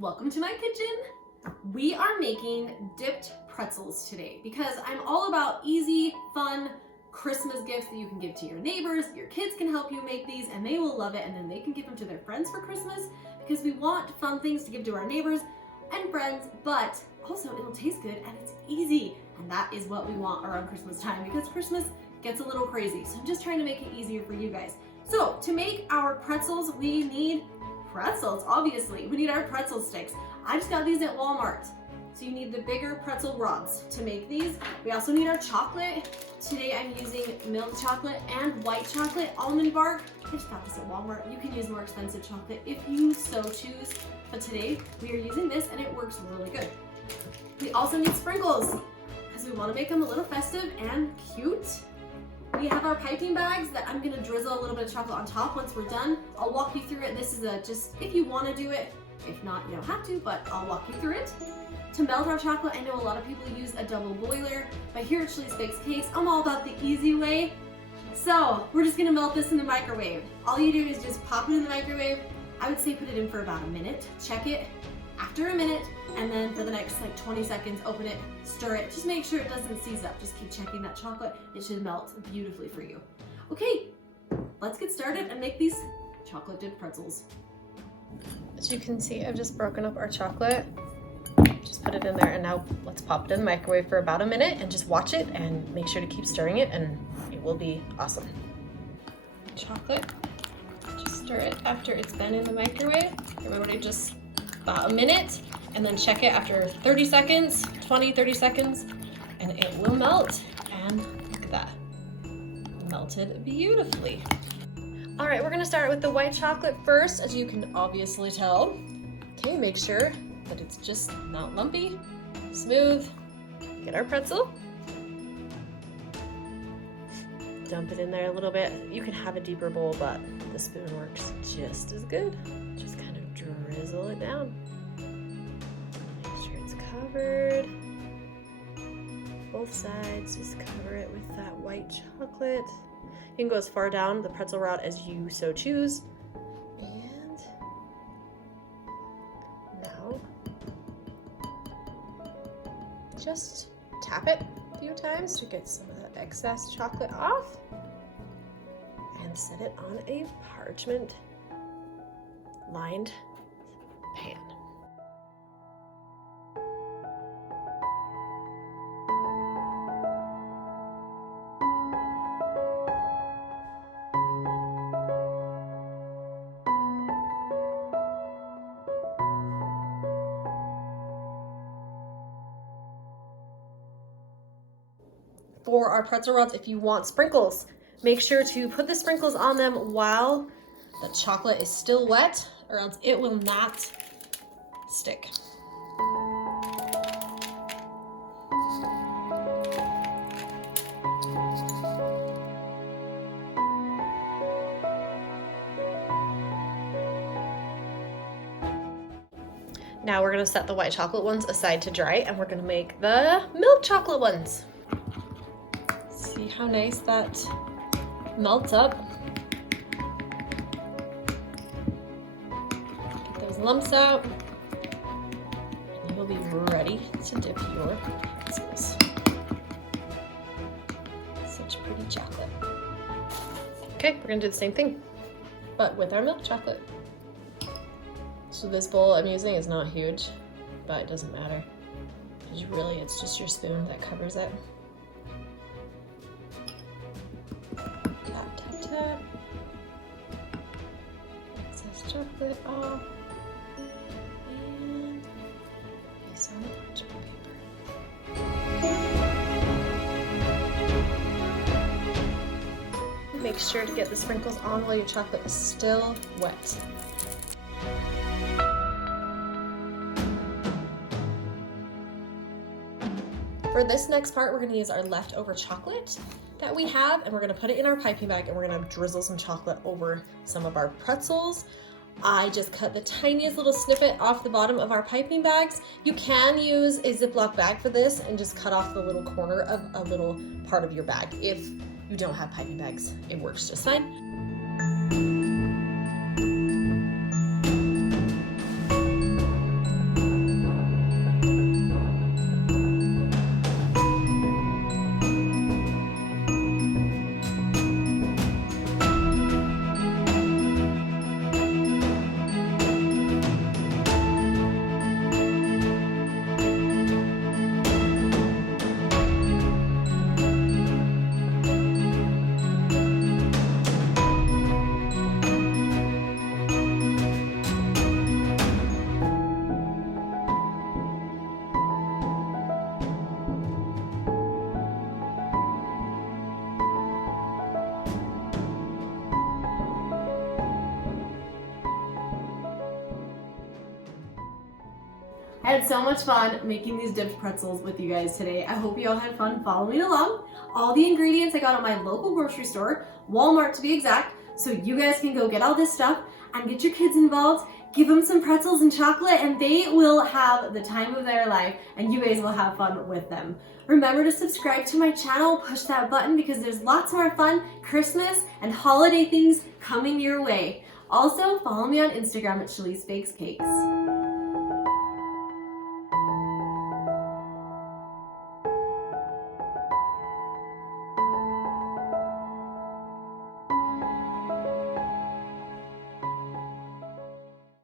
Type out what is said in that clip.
Welcome to my kitchen. We are making dipped pretzels today because I'm all about easy, fun Christmas gifts that you can give to your neighbors. Your kids can help you make these and they will love it, and then they can give them to their friends for Christmas because we want fun things to give to our neighbors and friends, but also it'll taste good and it's easy. And that is what we want around Christmas time because Christmas gets a little crazy. So I'm just trying to make it easier for you guys. So to make our pretzels, we need pretzels, obviously. We need our pretzel sticks. I just got these at Walmart. So you need the bigger pretzel rods to make these. We also need our chocolate. Today I'm using milk chocolate and white chocolate almond bark. I just got this at Walmart. You can use more expensive chocolate if you so choose. But today we are using this and it works really good. We also need sprinkles because we want to make them a little festive and cute. We have our piping bags that I'm gonna drizzle a little bit of chocolate on top once we're done. I'll walk you through it. This is just if you wanna do it. If not, you don't have to, but I'll walk you through it. To melt our chocolate, I know a lot of people use a double boiler, but here at Chili's Bakes Cakes, I'm all about the easy way. So we're just gonna melt this in the microwave. All you do is just pop it in the microwave. I would say put it in for about a minute. Check it after a minute, and then for the next 20 seconds, open it, stir it. Just make sure it doesn't seize up. Just keep checking that chocolate. It should melt beautifully for you. Okay, let's get started and make these chocolate dipped pretzels. As you can see, I've just broken up our chocolate. Just put it in there, and now let's pop it in the microwave for about a minute and just watch it and make sure to keep stirring it, and it will be awesome. Chocolate, just stir it after it's been in the microwave. Remember to just about a minute, and then check it after 30 seconds, 20-30 seconds, and it will melt. And look at that, melted beautifully. All right, we're gonna start with the white chocolate first, as you can obviously tell. Okay, make sure that it's just not lumpy, smooth. Get our pretzel. Dump it in there a little bit. You can have a deeper bowl, but the spoon works just as good. Just kind of drizzle it down. Make sure it's covered. Both sides, just cover it with that white chocolate. You can go as far down the pretzel rod as you so choose. And now, just tap it a few times to get some of that excess chocolate off. And set it on a parchment lined pan. For our pretzel rods, if you want sprinkles, make sure to put the sprinkles on them while the chocolate is still wet, or else it will not stick. Now we're gonna set the white chocolate ones aside to dry, and we're gonna make the milk chocolate ones. See how nice that melts up. Get those lumps out, and you'll be ready to dip your pretzels. Such pretty chocolate. Okay, we're gonna do the same thing, but with our milk chocolate. So this bowl I'm using is not huge, but it doesn't matter, because really it's just your spoon that covers it. Tap, tap, tap. Excess chocolate off. And place on the parchment paper. Make sure to get the sprinkles on while your chocolate is still wet. For this next part, we're gonna use our leftover chocolate that we have, and we're gonna put it in our piping bag, and we're gonna drizzle some chocolate over some of our pretzels. I just cut the tiniest little snippet off the bottom of our piping bags. You can use a Ziploc bag for this and just cut off the little corner of a little part of your bag. If you don't have piping bags, it works just fine. I had so much fun making these dipped pretzels with you guys today. I hope you all had fun following along. All the ingredients I got at my local grocery store, Walmart to be exact, so you guys can go get all this stuff and get your kids involved. Give them some pretzels and chocolate and they will have the time of their life and you guys will have fun with them. Remember to subscribe to my channel, push that button because there's lots more fun Christmas and holiday things coming your way. Also, follow me on Instagram at Shalice Bakes Cakes.